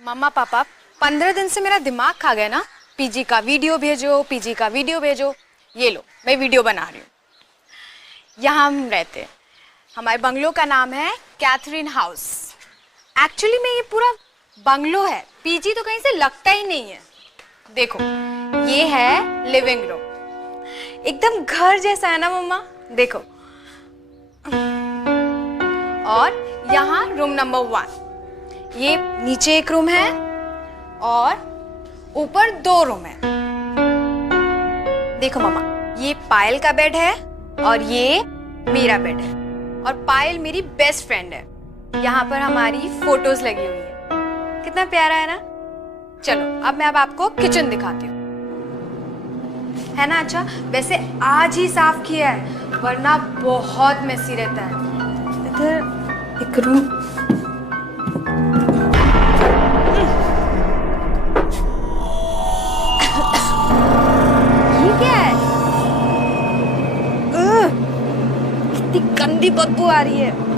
मम्मा पापा 15 दिन से मेरा दिमाग खा गया ना, पीजी का वीडियो भेजो, पीजी का वीडियो भेजो। ये लो, मैं वीडियो बना रही हूँ। यहाँ हम रहते हैं, हमारे बंगलो का नाम है कैथरीन हाउस। एक्चुअली में ये पूरा बंगलो है, पीजी तो कहीं से लगता ही नहीं है। देखो, ये है लिविंग रूम, एकदम घर जैसा है ना मम्मा, देखो। और यहाँ रूम नंबर 1, ये नीचे एक रूम है और ऊपर 2 रूम है। देखो मम्मा, ये पायल का बेड है और ये मेरा बेड है। और पायल मेरी बेस्ट फ्रेंड है। यहाँ पर हमारी फोटोज लगी हुई है, कितना प्यारा है ना। चलो अब मैं आपको किचन दिखाती हूँ, है ना अच्छा। वैसे आज ही साफ किया है, वरना बहुत मेसी रहता है। इधर एक रूम, ये क्या है? कितनी गंदी बदबू आ रही है।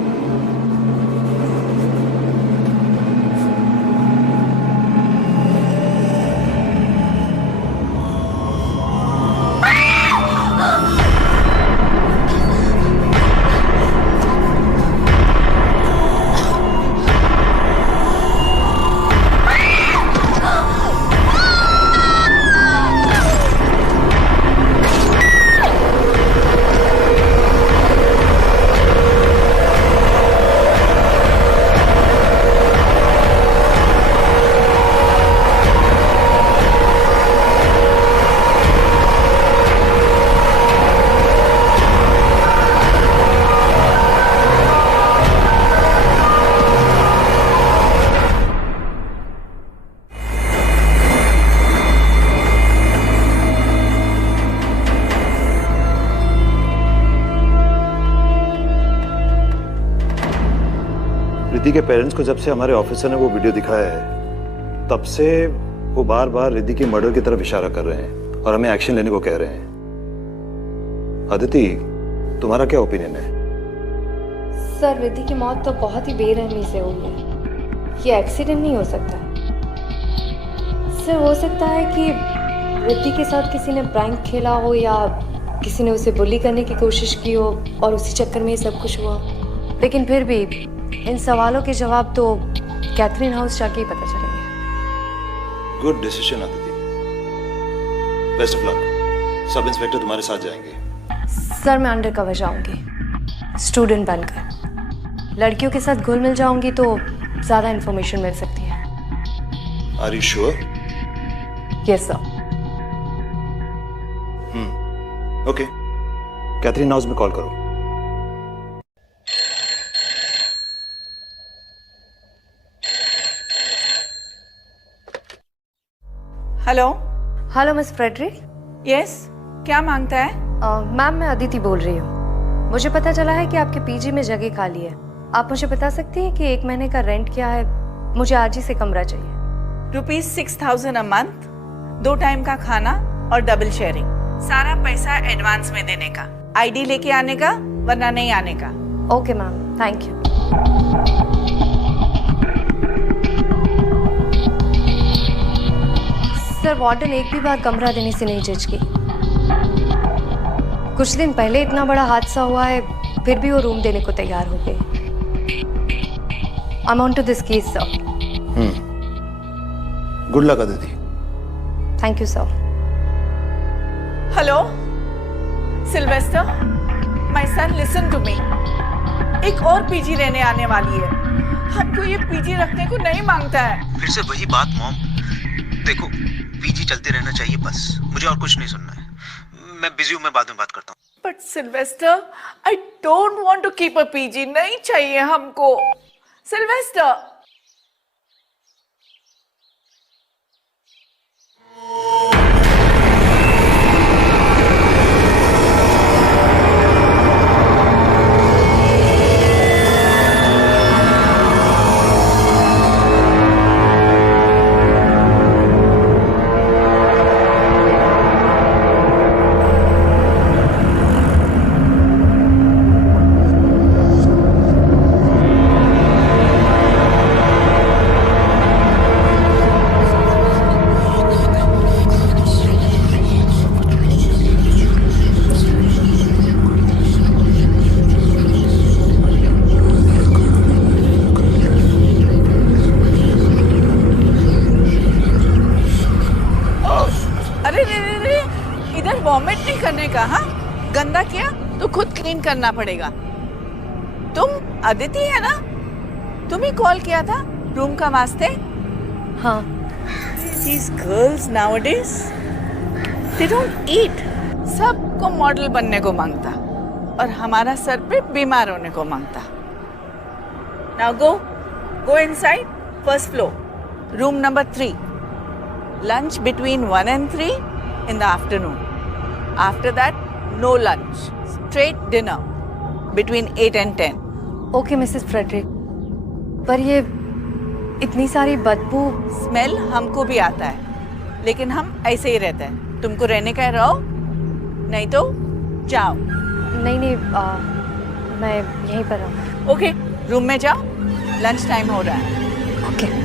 रिद्धि के पेरेंट्स को जब से हमारे ऑफिसर ने वो वीडियो दिखाया है, तब से वो बार बार रिद्धि के मर्डर की तरफ इशारा कर रहे हैं और हमें एक्शन लेने को कह रहे हैं। अदिति, तुम्हारा क्या ओपिनियन है? सर, रिद्धि की मौत तो बहुत ही बेरहमी से हुई है। ये एक्सीडेंट नहीं हो सकता है। सर, हो सकता है कि रिद्धि के साथ किसी ने प्रैंक खेला हो या किसी ने उसे बुली करने की कोशिश की हो और उसी चक्कर में ये सब कुछ हुआ। लेकिन फिर भी इन सवालों के जवाब तो कैथरीन हाउस जाके ही पता चलेंगे। Good decision Aditi, best of luck. Sub inspector तुम्हारे साथ जाएंगे। सर, मैं अंडर कवर जाऊंगी स्टूडेंट बनकर। लड़कियों के साथ घुल मिल जाऊंगी तो ज्यादा इंफॉर्मेशन मिल सकती है। Are you sure? Yes sir. Okay, Catherine house में कॉल करो। Hello. Hello miss Frederick. Yes, क्या मांगता है? मैम, मैं अदिति बोल रही हूँ। मुझे पता चला है कि आपके पीजी में जगह खाली है। आप मुझे बता सकती हैं कि 1 महीने का रेंट क्या है? मुझे आज ही से कमरा चाहिए। ₹6,000 अ मंथ, 2 टाइम का खाना और डबल शेयरिंग। सारा पैसा एडवांस में देने का, आईडी लेके आने का, वरना नहीं आने का। Okay ma'am, thank you. Sir, warden एक भी बार कमरा देने से नहीं झिझकी। कुछ दिन पहले इतना बड़ा हादसा हुआ है, फिर भी वो रूम देने को तैयार हो गए। I am on to this case sir. Good luck Aditi. Thank you sir. Hello Sylvester, my son, listen to me. एक और पीजी लेने आने वाली है। हमको ये पीजी रखने को नहीं मांगता है। फिर से वही बात मॉम। देखो, पीजी चलते रहना चाहिए बस, मुझे और कुछ नहीं सुनना है। मैं बिजी हूँ, मैं बाद में बात करता हूँ। But Sylvester, I don't want to keep a PG. नहीं चाहिए हमको सिल्वेस्टर। वॉमिट नहीं करने का। हाँ, गंदा किया तो खुद क्लीन करना पड़ेगा। तुम अदिति है ना? तुम ही कॉल किया था रूम का वास्ते? हाँ। These girls nowadays, they don't eat. सबको मॉडल बनने को मांगता और हमारा सर पे बीमार होने को मांगता। Now go inside, first floor, room number 3. Lunch between 1 and 3 in the afternoon. After that, no lunch. Straight dinner between 8 and 10. Okay Mrs Frederick, पर ये इतनी सारी बदबू। स्मेल हमको भी आता है, लेकिन हम ऐसे ही रहते हैं। तुमको रहने का है रहो, नहीं तो जाओ। नहीं, मैं यहीं पर रहूँ। ओके, रूम में जाओ, लंच टाइम हो रहा है। ओके।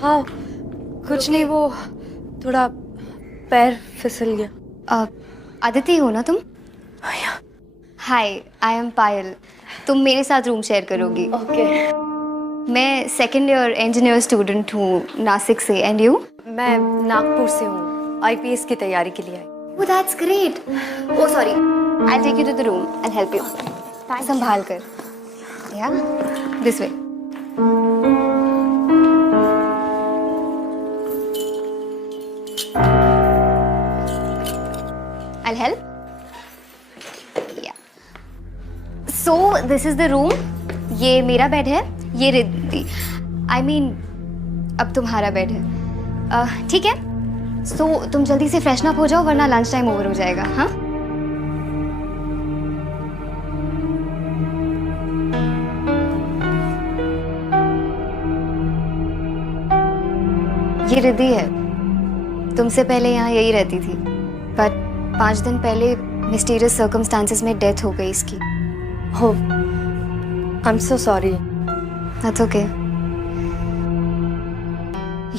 हाँ, कुछ नहीं, वो थोड़ा पैर फिसल गया। आदिति हो ना तुम? Hi, I am Payal. तुम मेरे साथ रूम शेयर करोगी। ओके। मैं सेकेंड ईयर इंजीनियर स्टूडेंट हूँ नासिक से। And you? मैं नागपुर से हूँ, आईपीएस की तैयारी के लिए आई। Oh that's great. Oh sorry, I take you to the room and help you. संभाल कर। Yeah this way. I'll help. Yeah. So this is the room. ये मेरा बेड है, ये रिद्धि। I mean, अब तुम्हारा बेड है। ठीक है? So तुम जल्दी से फ्रेशन अप हो जाओ वरना लंच टाइम ओवर हो जाएगा। हाँ? ये रिद्धि है। तुमसे पहले यहाँ यही रहती थी, पर 5 दिन पहले मिस्टीरियस सर्कमस्टांसेस में डेथ हो गई इसकी। हो, I am so sorry. That's okay.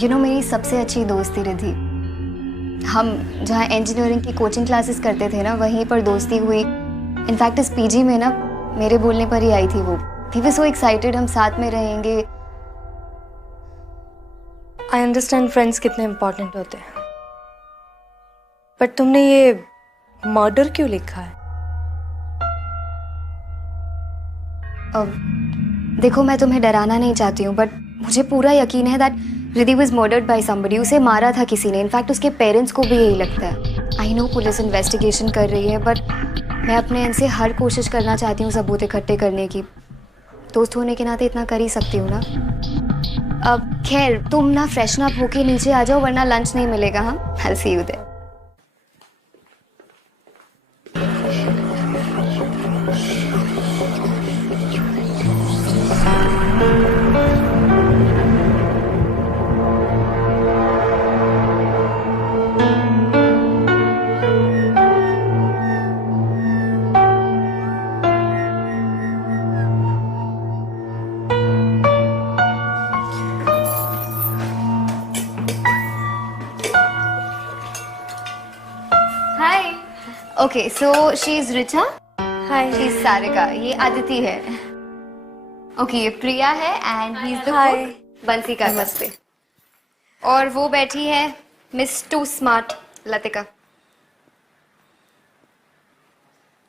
You know, मेरी सबसे अच्छी दोस्त थी रिद्धि। हम जहाँ इंजीनियरिंग की कोचिंग क्लासेस करते थे ना, वहीं पर दोस्ती हुई। इनफैक्ट इस पीजी में ना मेरे बोलने पर ही आई थी वो। वी वर सो एक्साइटेड, हम साथ में रहेंगे। आई अंडरस्टैंड फ्रेंड्स कितने इम्पोर्टेंट होते हैं, बट तुमने ये मर्डर क्यों लिखा है? देखो, मैं तुम्हें डराना नहीं चाहती हूँ, बट मुझे पूरा यकीन है that Riddhi was murdered by somebody. उसे मारा था किसी ने। इनफैक्ट उसके पेरेंट्स को भी यही लगता है। आई नो पुलिस इन्वेस्टिगेशन कर रही है, बट मैं अपने एंड से हर कोशिश करना चाहती हूँ सबूत इकट्ठे करने की। दोस्त होने के नाते इतना कर ही सकती हूँ ना। अब खैर, तुम ना फ्रेशन अप होके नीचे आ जाओ वरना लंच नहीं मिलेगा। हाँ, I will see you there. Okay, so she is Richa. Hi. She is Sarika. ये आदिति है। ओके, ये प्रिया है and he is the hi. Cook Bansi का। नमस्ते। और वो बैठी है मिस टू स्मार्ट लतिका।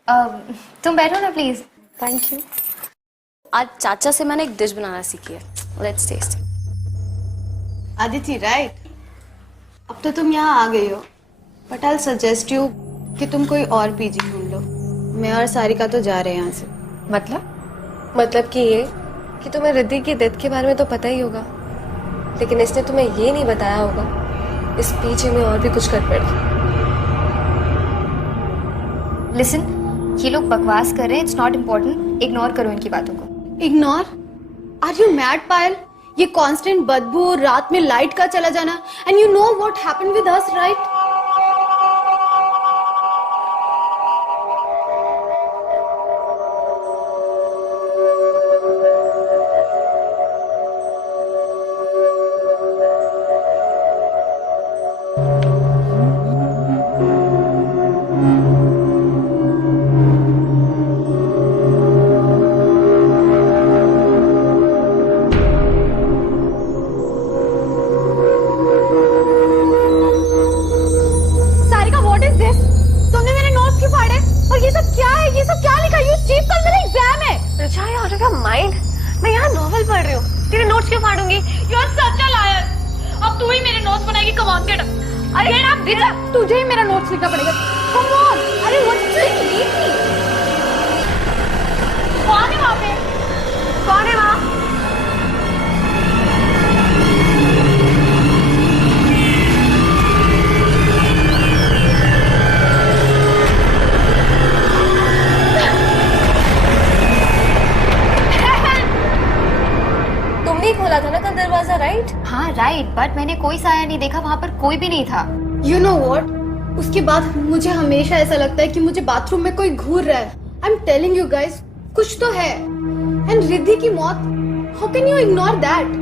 तुम बैठो ना प्लीज। Thank you. आज चाचा से मैंने एक डिश बनाना सीखी है, लेट्स टेस्ट। आदिति राइट, अब तो तुम यहाँ आ गई हो, बट आई सजेस्ट यू कि तुम कोई और पीजी ढूंढ लो। मैं और सारिका तो जा रहे हैं यहाँ से। मतलब कि ये कि तुम्हें रिद्धि की डेथ के बारे में तो पता ही होगा, लेकिन इसने तुम्हें ये नहीं बताया होगा इस पीछे में और भी कुछ गड़बड़ है। लिसन, ये लोग बकवास कर रहे हैं, इट्स नॉट इम्पोर्टेंट, इग्नोर करो इनकी बातों को। इग्नोर? आर यू मैड पायल? ये कांस्टेंट बदबू, रात में लाइट का चला जाना, and you know what happened with us right? तुझे ही मेरा नोट्स लिखना पड़ेगा। Come on! अरे what's doing? Leave me. कौन है वहाँ पे? कौन है वहाँ? तुमने ही खोला था ना कल दरवाजा, राइट? हाँ राइट, बट मैंने कोई साया नहीं देखा, वहां पर कोई भी नहीं था। You know what? उसके बाद मुझे हमेशा ऐसा लगता है कि मुझे बाथरूम में कोई घूर रहा है। I'm telling you guys, कुछ तो है। And रिद्धि की मौत, how can you ignore that?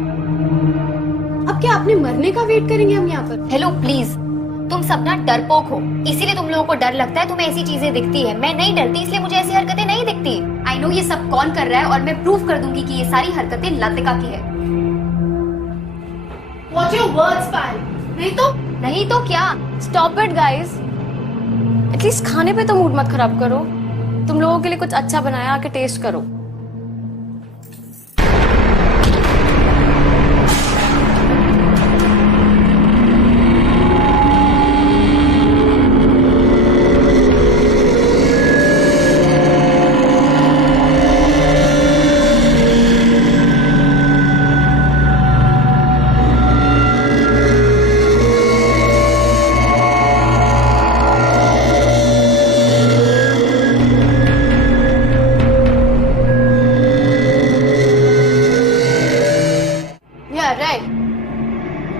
अब क्या अपने मरने का वेट करेंगे हम यहाँ पर? हेलो प्लीज, तुम सब ना डरपोक हो, इसीलिए तुम लोगों को डर लगता है, तुम्हें ऐसी चीजें दिखती है। मैं नहीं डरती, इसलिए मुझे ऐसी हरकतें नहीं दिखती। आई नो ये सब कौन कर रहा है और मैं प्रूव कर दूंगी कि ये सारी हरकतें लतिका की है। Watch your words, pal. नहीं तो क्या? स्टॉप इट गाइस, एटलीस्ट खाने पे तो मूड मत खराब करो। तुम लोगों के लिए कुछ अच्छा बनाया, आके टेस्ट करो।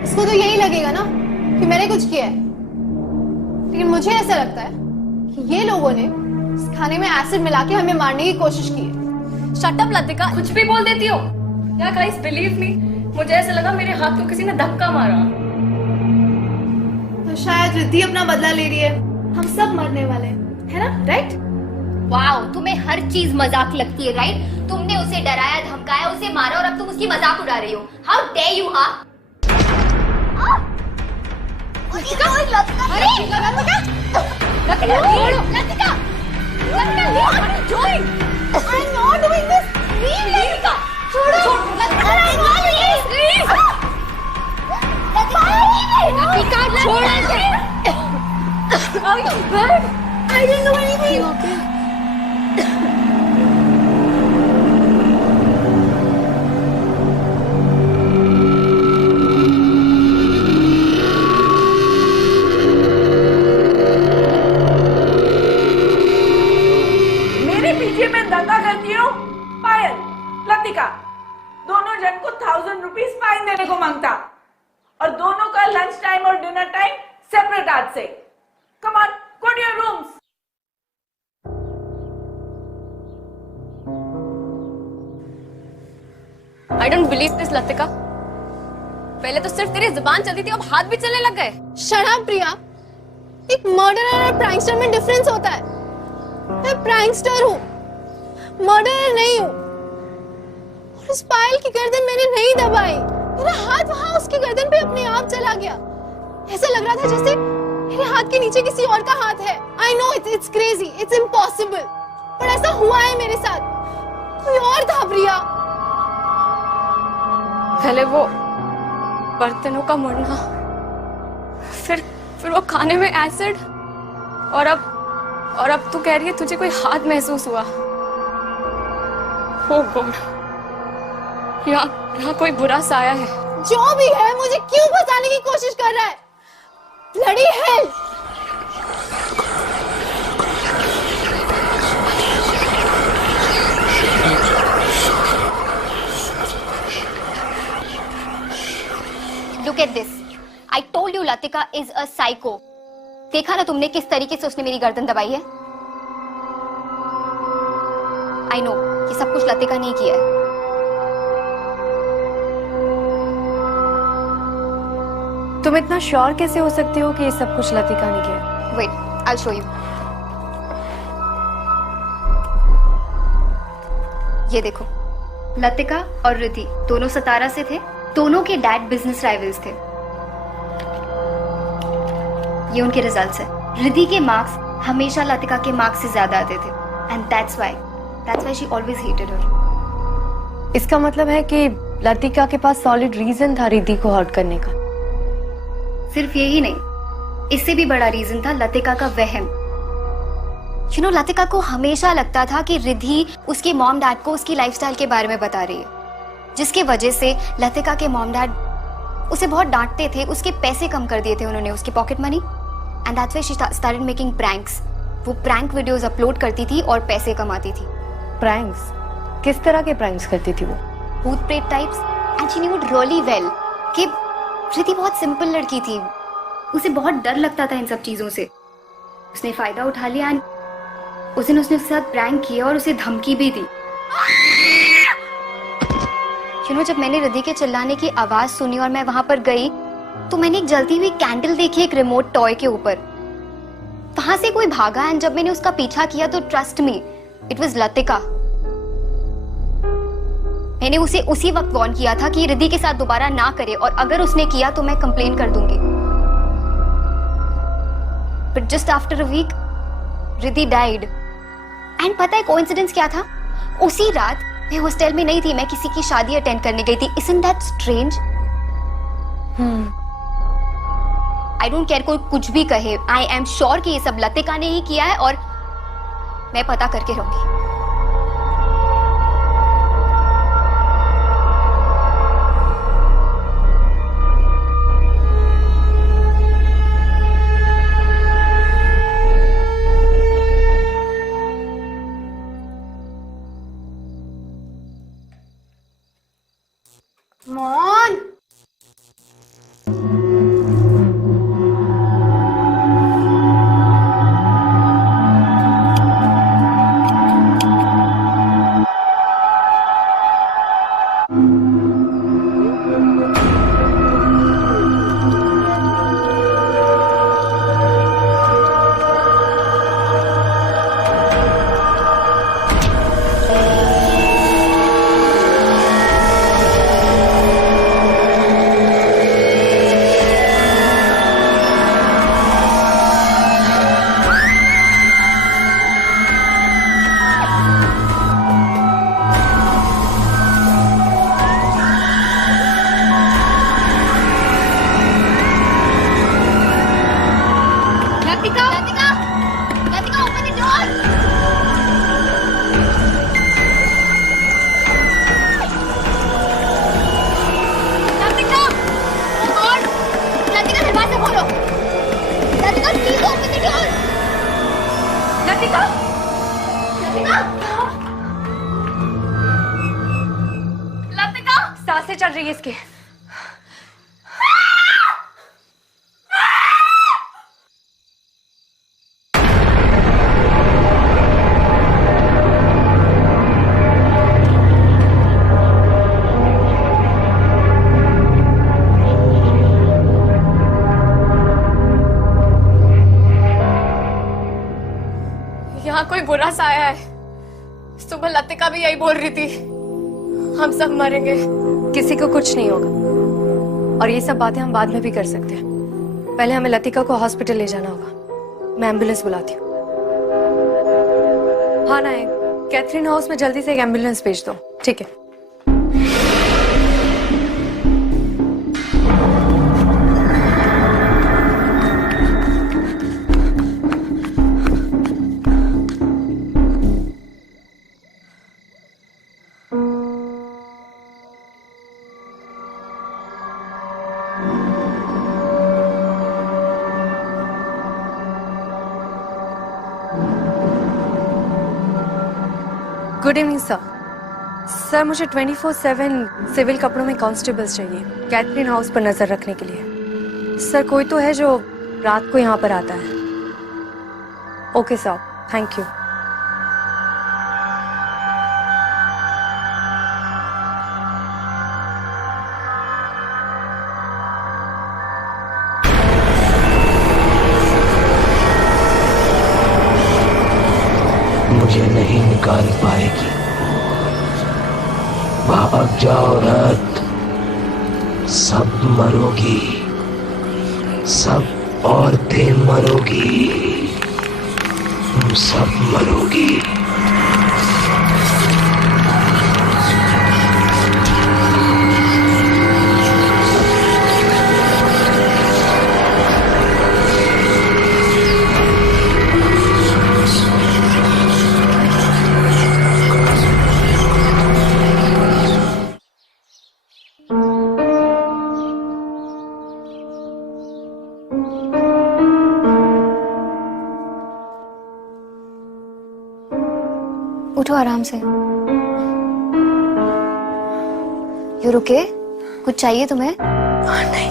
इसको तो यही लगेगा ना कि मैंने कुछ किया है, लेकिन मुझे ऐसा लगता है कि ये लोगों ने इस खाने में एसिड मिला के हमें मारने की कोशिश की है। शट अप लतिका, कुछ भी बोल देती हो। या गाइस बिलीव मी, मुझे ऐसा लगा मेरे हाथ को किसी ने धक्का मारा। तो शायद रिद्धि अपना बदला ले रही है, हम सब मरने वाले हैं, है ना? राइट? वाओ, तुम्हें हर चीज मजाक लगती है, राइट? तुमने उसे डराया, धमकाया, उसे मारा और अब तुम उसकी मजाक उड़ा रही हो। How dare you! I didn't know anything. Okay. मेरे पीछे में धंधा करती हो? पायल, लतिका, दोनों जन को 1000 रुपीज फाइन देने को मांगता, और दोनों का लंच टाइम और डिनर टाइम सेपरेट आज से। Come on, go to your rooms. I don't believe this Latika. पहले तो सिर्फ तेरी जुबान चलती थी, अब हाथ भी चलने लग गए। Shut up, प्रिया। एक मर्डरर और प्रैंकस्टर में डिफरेंस होता है। मैं प्रैंकस्टर हूँ, मर्डरर नहीं हूँ। और उस पायल की गर्दन मैंने नहीं दबाई, मेरा हाथ वहां उसकी गर्दन पे अपने आप चला गया। ऐसा लग रहा था जैसे मेरे हाथ हाथ के नीचे किसी और का हाथ है। I know it's crazy, it's impossible, पर ऐसा हुआ है मेरे साथ। कोई और था प्रिया। पहले वो बर्तनों का मुड़ना, फिर वो खाने में एसिड, और अब तू कह रही है तुझे कोई हाथ महसूस हुआ। ओ गॉड, यहाँ कोई बुरा साया है। जो भी है, मुझे क्यों फंसाने की कोशिश कर रहा है? Bloody hell! Look at this. I told you Latika is a psycho. देखा ना तुमने किस तरीके से उसने मेरी गर्दन दबाई है? I know, ये सब कुछ लतिका ने किया है। तुम इतना श्योर कैसे हो सकते हो कि ये सब कुछ लतिका ने किया? Wait, I'll show you. ये देखो, लतिका और रिद्धि दोनों सतारा से थे। दोनों के डैड बिजनेस राइवल्स थे। ये उनके रिजल्ट्स है। रिद्धि के मार्क्स हमेशा लतिका के मार्क्स से ज्यादा आते थे, and that's why she always hated her. इसका मतलब है कि लतिका के पास सॉलिड रीजन था रिद्धि को हर्ट करने का। सिर्फ यही नहीं, इससे भी बड़ा रीजन था लतिका का वहम। यू नो, लतिका को हमेशा लगता था कि रिद्धि उसके मॉम डैड को उसकी लाइफस्टाइल के बारे में बता रही है, जिसकी वजह से लतिका के मॉम डैड उसे बहुत डांटते थे। उसके पैसे कम कर दिए थे उन्होंने, उसकी pocket money, and that's why she started making pranks. वो प्रैंक वीडियोस अपलोड करती थी और पैसे कमाती थी। प्रैंक्स? किस तरह के प्रैंक्स करती थी वो? भूत प्रेत types, and she knew it really well कि रिद्धि बहुत सिंपल लड़की थी, उसे बहुत डर लगता था इन सब चीजों से। उसने फायदा उठा लिया, एंड उस दिन उसने उसके साथ प्रैंक किया और उसे धमकी भी दी। You know, जब मैंने रिद्धि के चिल्लाने की आवाज सुनी और मैं वहां पर गई, तो मैंने एक जलती हुई कैंडल देखी एक रिमोट टॉय के ऊपर। वहां से कोई भागा, एंड जब मैंने उसका पीछा किया तो trust me, it was Latika. मैंने उसे उसी वक्त वार्न किया था कि रिद्धि के साथ दोबारा ना करे, और अगर उसने किया तो मैं कंप्लेन कर दूंगी। But just after a week Riddhi died, and पता है कोइंसिडेंस क्या था? उसी रात मैं हॉस्टल में नहीं थी, मैं किसी की शादी अटेंड करने गई थी। Isn't that strange? I don't care कोई कुछ भी कहे, I am sure कि ये सब लतिका ने ही किया है, और मैं पता करके रहूंगी। मॉन, सांसें चल रही है इसके। यहाँ कोई बुरा साया है। सुबह लतिका भी यही बोल रही थी, हम सब मरेंगे। किसी को कुछ नहीं होगा, और ये सब बातें हम बाद में भी कर सकते हैं। पहले हमें लतिका को हॉस्पिटल ले जाना होगा। मैं एम्बुलेंस बुलाती हूँ। हाँ नायक, कैथरीन हाउस में जल्दी से एक एम्बुलेंस भेज दो। ठीक है। Good evening sir. सर मुझे 24/7 सिविल कपड़ों में कांस्टेबल्स चाहिए कैथरीन हाउस पर नजर रखने के लिए। सर कोई तो है जो रात को यहाँ पर आता है। Okay sir, thank you. मुझे नहीं निकाल पाएगी। भाग जाओ रथ, सब मरोगी, सब औरतें मरोगी, तुम सब मरोगी। उठो आराम से। यू रुके? कुछ चाहिए तुम्हें? नहीं।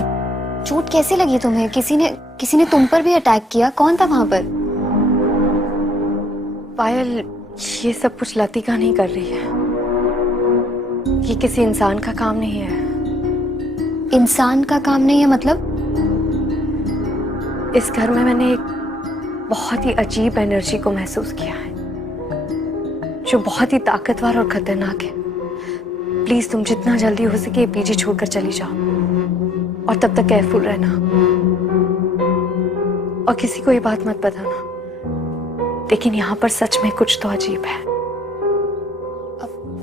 चोट कैसे लगी तुम्हें? किसी ने तुम पर भी अटैक किया? कौन था वहां पर? पायल, ये सब कुछ लतिका नहीं कर रही है। ये किसी इंसान का काम नहीं है। इंसान का काम नहीं है मतलब? इस घर में मैंने एक बहुत ही अजीब एनर्जी को महसूस किया है जो बहुत ही ताकतवर और खतरनाक है। प्लीज तुम जितना जल्दी हो सके पीजी छोड़कर चली जाओ और तब तक केयरफुल रहना और किसी को ये बात मत बताना। लेकिन यहाँ पर सच में कुछ तो अजीब है।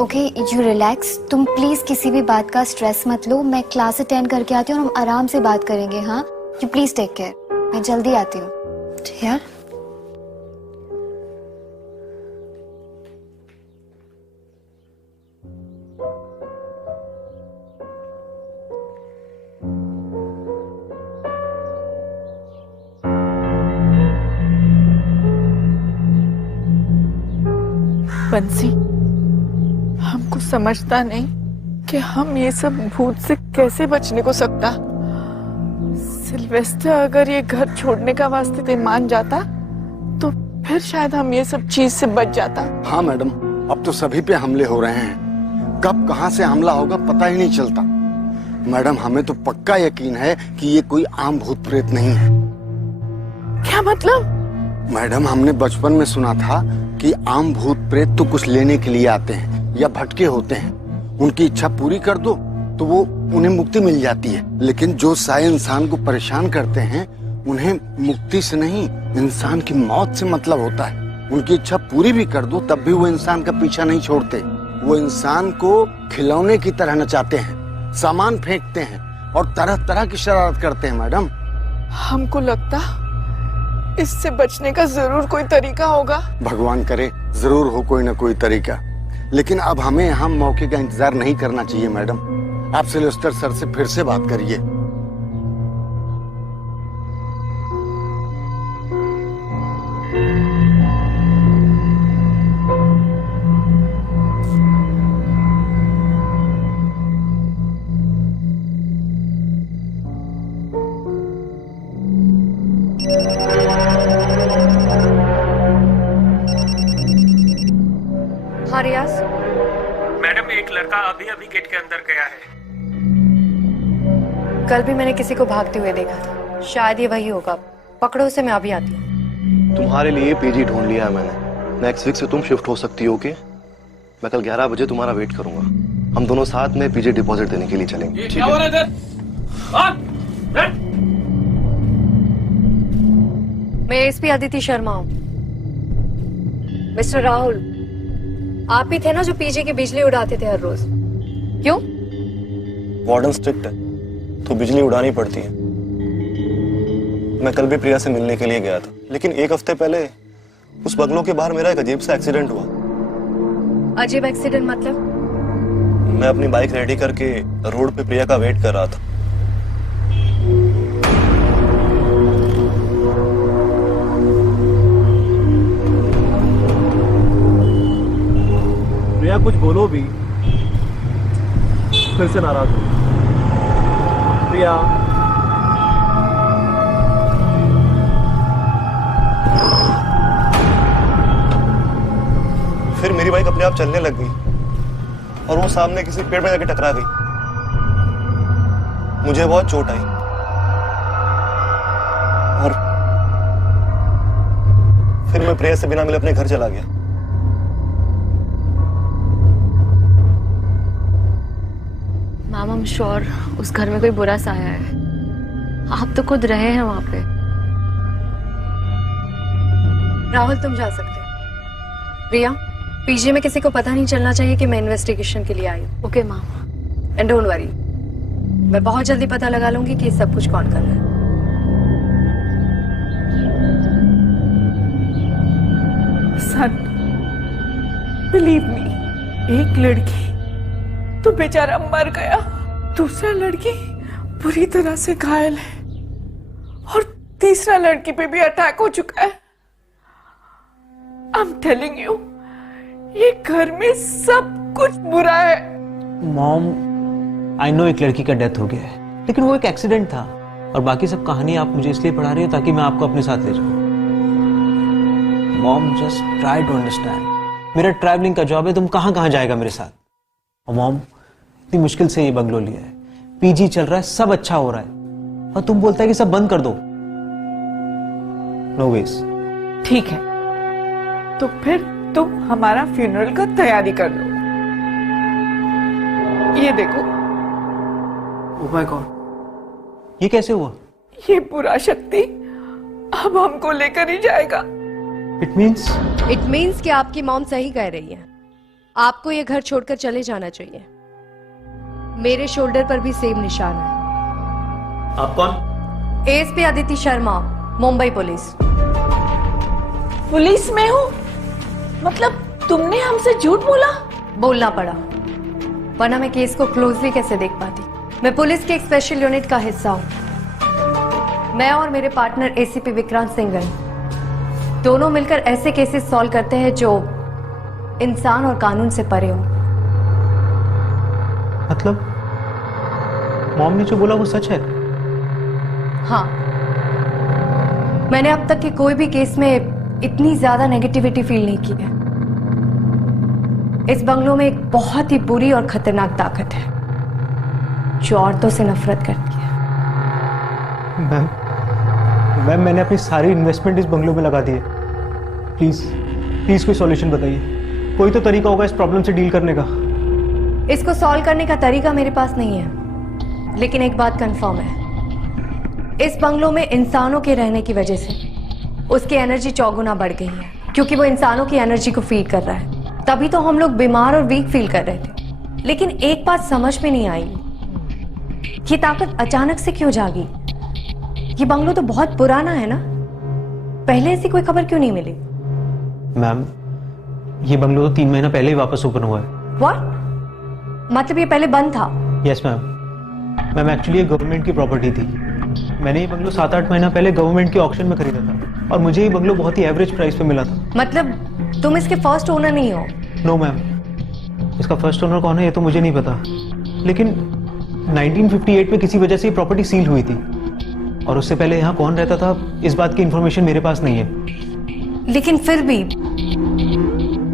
Okay, you relax. तुम प्लीज किसी भी बात का स्ट्रेस मत लो। मैं क्लास अटेंड करके आती हूँ और हम आराम से बात करेंगे। हाँ, यू प्लीज टेक केयर। मैं जल्दी आती हूँ। ठीक है? बंसी, हमको समझता नहीं कि हम ये सब भूत से कैसे बचने को सकता। सिल्वेस्टर अगर ये घर छोड़ने का वास्ते मान जाता तो फिर शायद हम ये सब चीज से बच जाता। हाँ मैडम, अब तो सभी पे हमले हो रहे हैं। कब कहाँ से हमला होगा पता ही नहीं चलता। मैडम, हमें तो पक्का यकीन है कि ये कोई आम भूत प्रेत नहीं है। क्या मतलब? मैडम, हमने बचपन में सुना था कि आम भूत प्रेत तो कुछ लेने के लिए आते हैं या भटके होते हैं। उनकी इच्छा पूरी कर दो तो वो उन्हें मुक्ति मिल जाती है। लेकिन जो सारे इंसान को परेशान करते हैं उन्हें मुक्ति से नहीं, इंसान की मौत से मतलब होता है। उनकी इच्छा पूरी भी कर दो तब भी वो इंसान का पीछा नहीं छोड़ते। वो इंसान को खिलौने की तरह नचाते हैं, सामान फेंकते हैं और तरह तरह की शरारत करते हैं। मैडम, हमको लगता इससे बचने का जरूर कोई तरीका होगा। भगवान करे जरूर हो कोई ना कोई तरीका। लेकिन अब हमें यहाँ मौके का इंतजार नहीं करना चाहिए। मैडम, आप सिल्वेस्टर सर से फिर से बात करिए। हाँ रियाज। मैडम, एक लड़का अभी अभी गेट के अंदर गया है। कल भी मैंने किसी को भागते हुए देखा था। शायद ये वही होगा। पकड़ो उसे, मैं अभी आती हूँ। तुम्हारे लिए पीजी ढूंढ लिया है मैंने। नेक्स्ट वीक से तुम शिफ्ट हो सकती हो। मैं कल 11 बजे तुम्हारा वेट करूंगा। हम दोनों साथ में पीजी डिपॉजिट देने के लिए चलेंगे। ठीक है? मैं एसपी अदिति शर्मा हूँ। मिस्टर राहुल, आप ही थे ना जो पीजी की बिजली उड़ाते थे हर रोज? क्यों? वार्डन स्ट्रिक्ट है तो बिजली उड़ानी पड़ती है। मैं कल भी प्रिया से मिलने के लिए गया था, लेकिन एक हफ्ते पहले उस बंगलों के बाहर मेरा एक अजीब सा एक्सीडेंट हुआ। अजीब एक्सीडेंट मतलब? मैं अपनी बाइक रेडी करके रोड पे प्रिया का वेट कर रहा था। प्रिया कुछ बोलो भी, फिर से नाराज हो। प्रिया, फिर मेरी बाइक अपने आप चलने लग गई और वो सामने किसी पेड़ में जाके टकरा गई। मुझे बहुत चोट आई और फिर मैं प्रिया से बिना मिले अपने घर चला गया। मैम, आई एम श्योर उस घर में कोई बुरा साया है। आप तो खुद रहे हैं वहां पे। राहुल, तुम जा सकते हो। प्रिया, पीजी में किसी को पता नहीं चलना चाहिए कि मैं इन्वेस्टिगेशन के लिए आई हूँ। Okay ma'am. And don't worry, मैं बहुत जल्दी पता लगा लूंगी कि सब कुछ कौन कर रहा है। सन, बिलीव मी, एक लड़की तो बेचारा मर गया, दूसरा लड़की बुरी तरह से घायल है और तीसरा लड़की पे भी अटैक हो चुका है। आई एम टेलिंग यू, ये घर में सब कुछ बुरा है। मॉम, आई नो एक लड़की का डेथ हो गया है, लेकिन वो एक एक्सीडेंट था और बाकी सब कहानी आप मुझे इसलिए पढ़ा रही हो ताकि मैं आपको अपने साथ ले जाऊं। Mom, just try to understand. मेरा ट्रैवलिंग का जॉब है, तुम कहां कहां जाएगा मेरे साथ? और मॉम, इतनी मुश्किल से ये बंगलो लिया है, पीजी चल रहा है, सब अच्छा हो रहा है, और तुम बोलता है कि सब बंद कर दो। No veg. ठीक है, तो फिर तुम हमारा फ्यूनरल का तैयारी कर लो। ये देखो। ओह माय गॉड, ये कैसे हुआ? ये बुरा शक्ति अब हमको लेकर ही जाएगा। इट मीन्स कि आपकी मॉम सही कह रही है। आपको ये घर छोड़कर चले जाना चाहिए। मेरे शोल्डर पर भी सेम निशान है। आप कौन? SP Aditi Sharma, Mumbai police. Police में हूँ? मतलब तुमने हमसे झूठ बोला? बोलना पड़ा, वरना मैं केस को क्लोजली कैसे देख पाती। मैं पुलिस के एक स्पेशल यूनिट का हिस्सा हूँ। मैं और मेरे पार्टनर एसीपी विक्रांत सिंघल दोनों मिलकर ऐसे केसेस सॉल्व करते हैं जो इंसान और कानून से परे हो। मतलब मॉम ने जो बोला वो सच है? हाँ, मैंने अब तक के कोई भी केस में इतनी ज्यादा नेगेटिविटी फील नहीं की है। इस बंगलों में एक बहुत ही बुरी और खतरनाक ताकत है जो औरतों से नफरत करती है। मैम, मैंने अपनी सारी इन्वेस्टमेंट इस बंगलों में लगा दी है। प्लीज कोई सॉल्यूशन बताइए। कोई तो तरीका होगा इस प्रॉब्लम से डील करने का। इसको सॉल्व करने का तरीका मेरे पास नहीं है, लेकिन एक बात कंफर्म है, इस बंगलों में इंसानों के रहने की वजह से उसकी एनर्जी चौगुना बढ़ गई है, क्योंकि वो इंसानों की एनर्जी को फीड कर रहा है। तभी तो हम लोग बीमार और वीक फील कर रहे थे। लेकिन एक बात समझ में नहीं आई, ये ताकत अचानक से क्यों जागी? ये बंगलो तो बहुत पुराना है ना, पहले ऐसी कोई खबर क्यों नहीं मिली? मैम, ये बंगलो तो 3 महीना पहले ही वापस ओपन हुआ है। व्हाट? मतलब ये पहले बंद था? यस मैम, एक्चुअली ये गवर्नमेंट की प्रॉपर्टी थी। मैंने ये बंगलो 7-8 महीना पहले गवर्नमेंट के ऑक्शन में खरीदा था और मुझे ये बंगलो बहुत ही एवरेज प्राइस पे मिला था। मतलब तुम इसके फर्स्ट ओनर नहीं हो? नो मैम, इसका फर्स्ट ओनर कौन है ये तो मुझे नहीं पता, लेकिन 1958 में किसी वजह से ये प्रॉपर्टी सील हुई थी और उससे पहले यहाँ कौन रहता था इस बात की इंफॉर्मेशन मेरे पास नहीं है। लेकिन फिर भी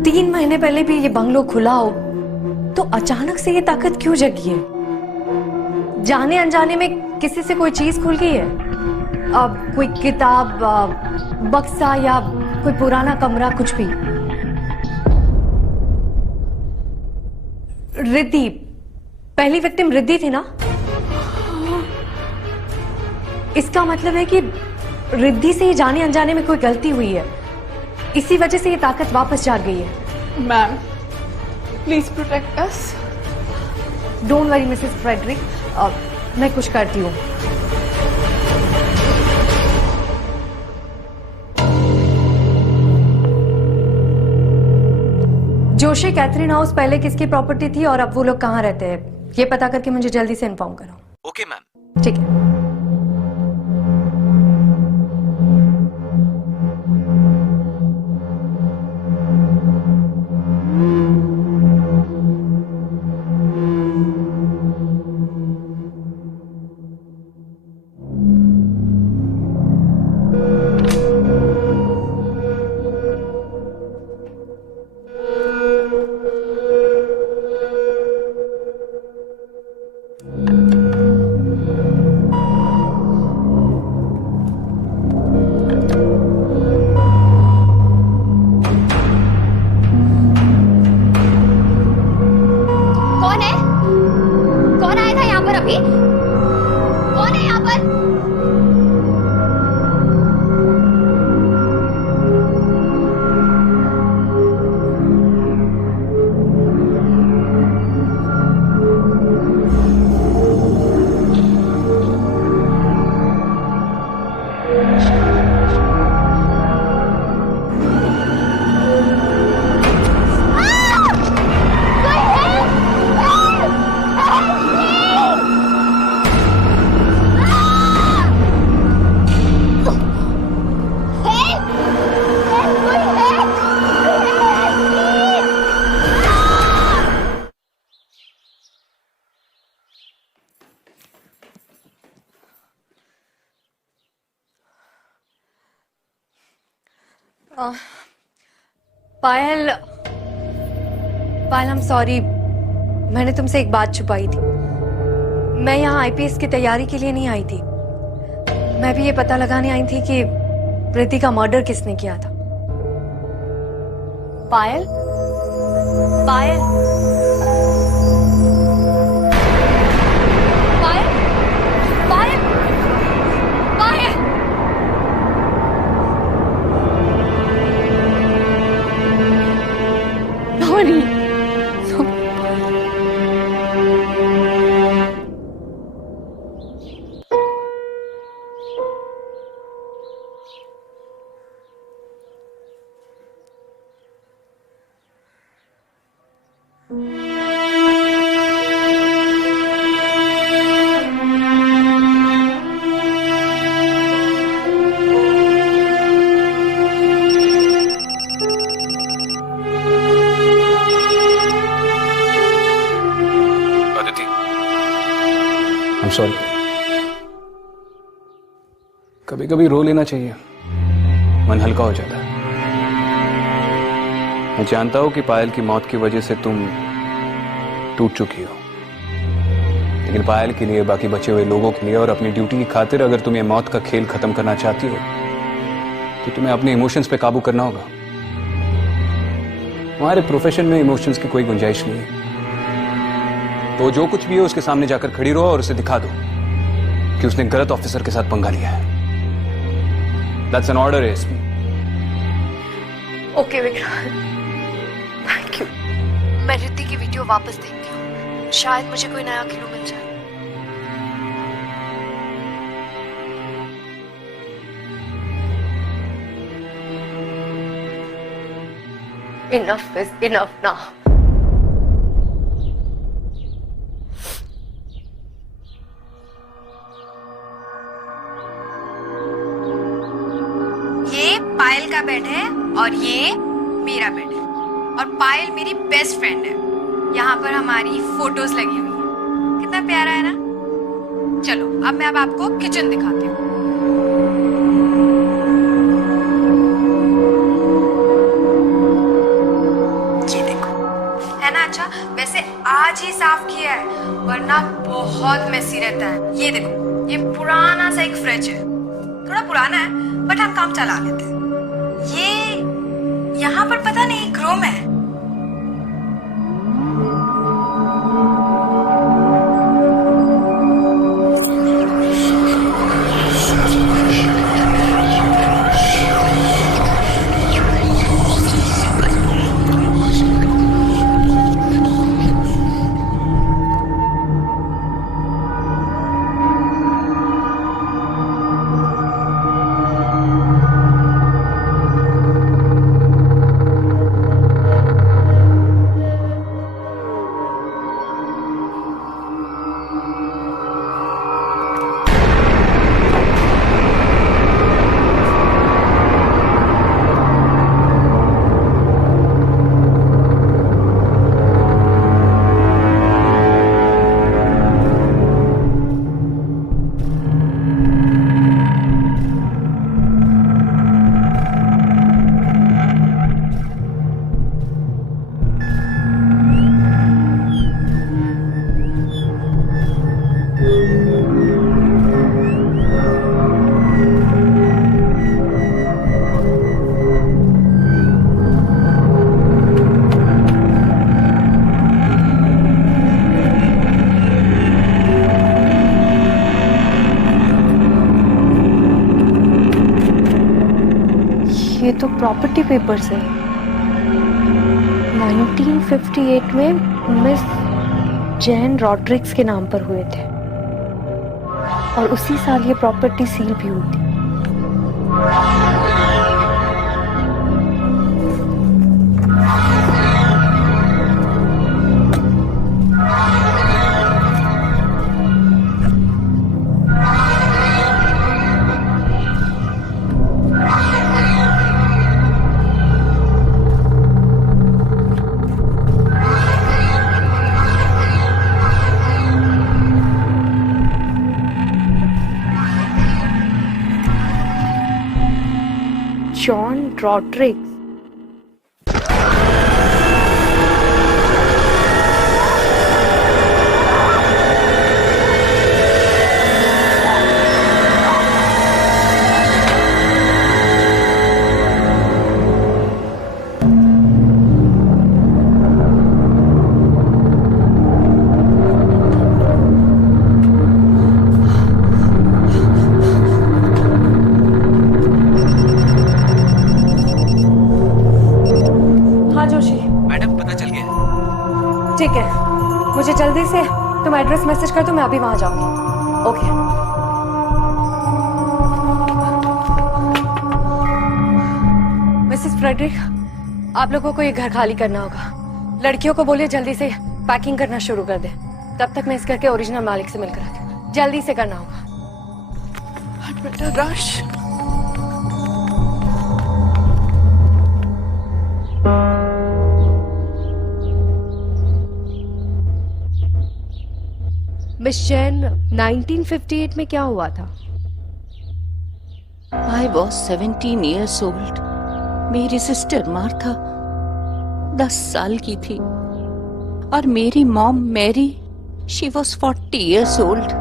3 महीने पहले भी ये बंगलो खुला हो तो अचानक से ये ताकत क्यों जगी है? जाने अनजाने में किसी से कोई चीज खुल गई है? अब कोई किताब, बक्सा या कोई पुराना कमरा, कुछ भी। रिद्धि, पहली विक्टिम रिद्धि थी ना? इसका मतलब है कि रिद्धि से ये जाने अनजाने में कोई गलती हुई है, इसी वजह से ये ताकत वापस जाग गई है। Ma'am please protect us. Don't worry Mrs Frederick, मैं कुछ करती हूँ। जोशी कैथरीन हाउस पहले किसकी प्रॉपर्टी थी और अब वो लोग कहाँ रहते हैं, ये पता करके मुझे जल्दी से इन्फॉर्म करो। Okay ma'am. ठीक है। पायल, I'm सॉरी, मैंने तुमसे एक बात छुपाई थी। मैं यहाँ आईपीएस की तैयारी के लिए नहीं आई थी, मैं भी ये पता लगाने आई थी कि रिद्धि का मर्डर किसने किया था। पायल, पायल, पायल, पायल, पायल। Sorry. सॉरी, कभी कभी रो लेना चाहिए, मन हल्का हो जाता है। मैं जानता हूं कि पायल की मौत की वजह से तुम टूट चुकी हो, लेकिन पायल के लिए, बाकी बचे हुए लोगों के लिए और अपनी ड्यूटी की खातिर अगर तुम ये मौत का खेल खत्म करना चाहती हो तो तुम्हें अपने इमोशंस पे काबू करना होगा। हमारे प्रोफेशन में इमोशंस की कोई गुंजाइश नहीं है, तो जो कुछ भी है उसके सामने जाकर खड़ी रहो और उसे दिखा दो कि उसने गलत ऑफिसर के साथ पंगा लिया है। That's an order, ASP. Okay Vikrant, thank you. मैं रिद्धि की वीडियो वापस देखती हूँ, शायद मुझे कोई नया क्लू मिल जाए। Enough is enough now. ये पायल का बेड है और ये मेरा बेड है, और पायल मेरी बेस्ट फ्रेंड है। यहाँ पर हमारी फोटोज लगी हुई है, कितना प्यारा है ना। चलो अब मैं आपको किचन दिखाती हूँ। ये देखो, है ना अच्छा। वैसे आज ही साफ किया है, वरना बहुत मेसी रहता है। ये देखो, ये पुराना सा एक फ्रिज है, थोड़ा पुराना है बट हम काम चला लेते हैं। ये यहाँ पर पता नहीं एक रूम है, ये तो प्रॉपर्टी पेपर्स है। 1958 में मिस जैन रॉड्रिक्स के नाम पर हुए थे और उसी साल ये प्रॉपर्टी सील भी हुई थी। जॉन रॉड्रिक्स। हाँ जोशी। मैडम पता चल गया। ठीक है, मुझे जल्दी से तुम एड्रेस मैसेज कर दो, मैं अभी वहां जाऊंगी। ओके। मिसेस फ्रेडरिक, आप लोगों को ये घर खाली करना होगा। लड़कियों को बोलिए जल्दी से पैकिंग करना शुरू कर दे। तब तक मैं इस घर के ओरिजिनल मालिक से मिलकर आती हूँ। जल्दी से करना होगा। बेटा रश। मिस जैन, 1958 में क्या हुआ था? I was 17 years old. मेरी सिस्टर मार्था 10 साल की थी और मेरी mom Mary she was 40 years old.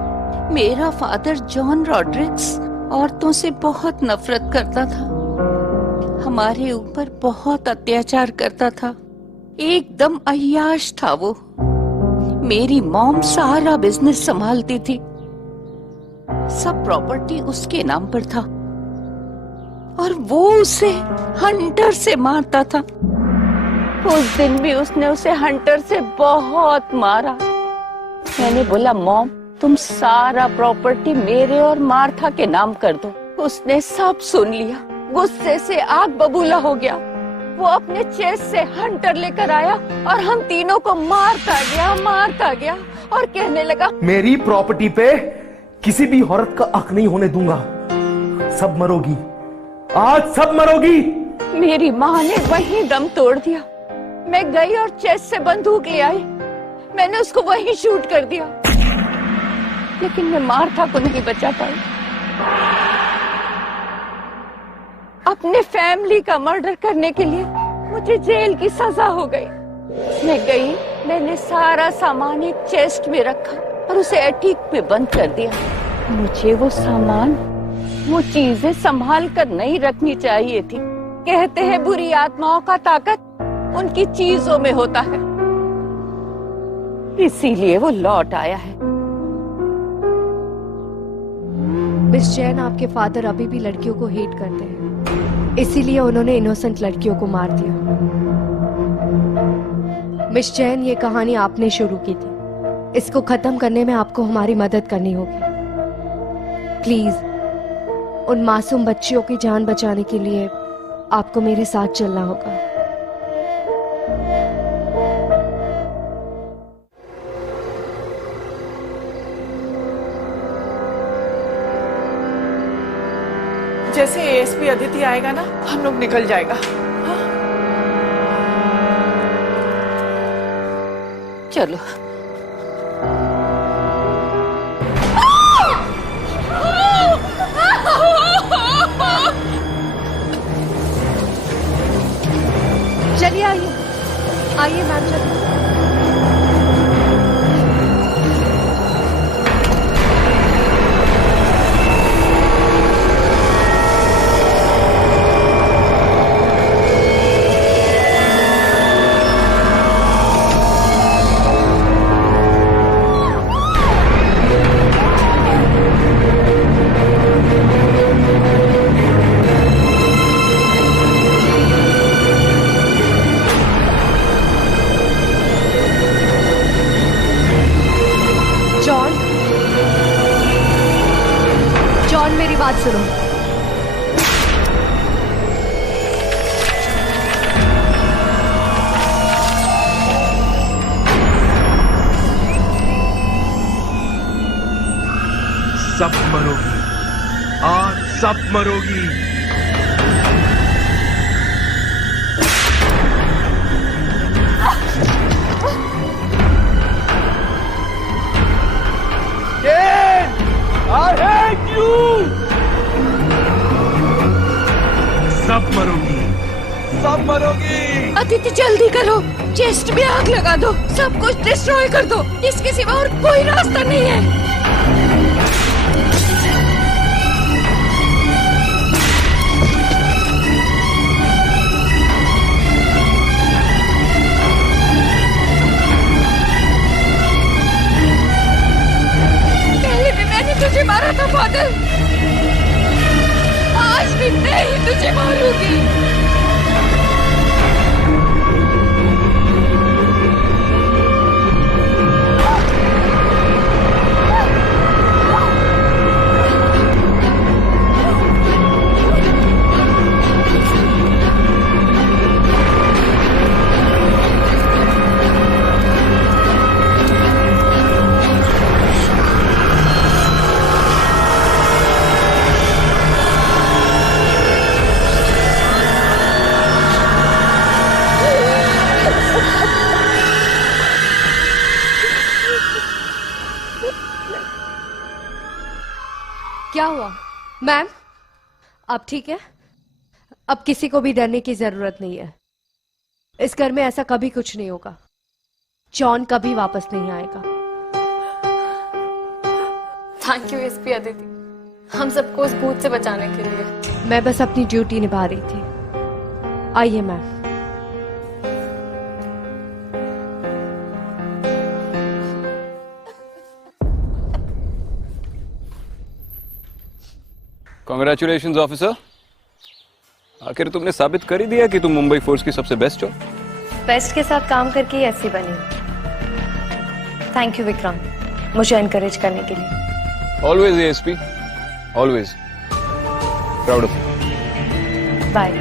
मेरा फादर जॉन रॉड्रिक्स औरतों से बहुत नफरत करता था, हमारे ऊपर बहुत अत्याचार करता था, एकदम अय्याश था वो। मेरी मॉम सारा बिजनेस संभालती थी, सब प्रॉपर्टी उसके नाम पर था और वो उसे हंटर से मारता था। उस दिन भी उसने उसे हंटर से बहुत मारा। मैंने बोला मॉम तुम सारा प्रॉपर्टी मेरे और मार्था के नाम कर दो। उसने सब सुन लिया, गुस्से से आग बबूला हो गया। वो अपने चेस्ट से हंटर लेकर आया और हम तीनों को मारता गया और कहने लगा मेरी प्रॉपर्टी पे किसी भी औरत का हक नहीं होने दूंगा। सब मरोगी, आज सब मरोगी। मेरी माँ ने वहीं दम तोड़ दिया। मैं गई और चेस्ट से बंदूक ले आई, मैंने उसको वहीं शूट कर दिया, लेकिन मैं मार्था को नहीं बचा पाई। अपने फैमिली का मर्डर करने के लिए मुझे जेल की सजा हो गई। मैं गई, मैंने सारा सामान एक चेस्ट में रखा और उसे एटीक पे बंद कर दिया। मुझे वो सामान, वो चीजें संभाल कर नहीं रखनी चाहिए थी। कहते हैं बुरी आत्माओं का ताकत उनकी चीजों में होता है, इसीलिए वो लौट आया है। मिस जैन, आपके फादर अभी भी लड़कियों को हेट करते हैं, इसीलिए उन्होंने इनोसेंट लड़कियों को मार दिया। मिस जैन, ये कहानी आपने शुरू की थी, इसको खत्म करने में आपको हमारी मदद करनी होगी। प्लीज, उन मासूम बच्चियों की जान बचाने के लिए आपको मेरे साथ चलना होगा। जैसे एएसपी अदिति आएगा ना, हम लोग निकल जाएगा। हाँ? चलो। चलिए आइए मैम, चलिए। सुनो, सब मरोगी, आज सब मरोगी। I hate you! सब मरोगी, सब मरोगी। अदिति जल्दी करो, चेस्ट में आग लगा दो, सब कुछ डिस्ट्रॉय कर दो, इसके सिवा और कोई रास्ता नहीं है। पहले भी मैंने तुझे मारा था बादल, आज भी मैं ही तुझे मारूंगी। क्या हुआ मैम? अब ठीक है? अब किसी को भी डरने की जरूरत नहीं है। इस घर में ऐसा कभी कुछ नहीं होगा। जॉन कभी वापस नहीं आएगा। थैंक यू एसपी अदिति, हम सबको उस भूत से बचाने के लिए। मैं बस अपनी ड्यूटी निभा रही थी। आइए मैम। कांग्रेचुलेशंस ऑफिसर, आखिर तुमने साबित कर ही दिया कि तुम मुंबई फोर्स की सबसे बेस्ट हो। बेस्ट के साथ काम करके ही ऐसी बनी। थैंक यू विक्रम, मुझे एनकरेज करने के लिए। Always ASP, always proud of you. Bye.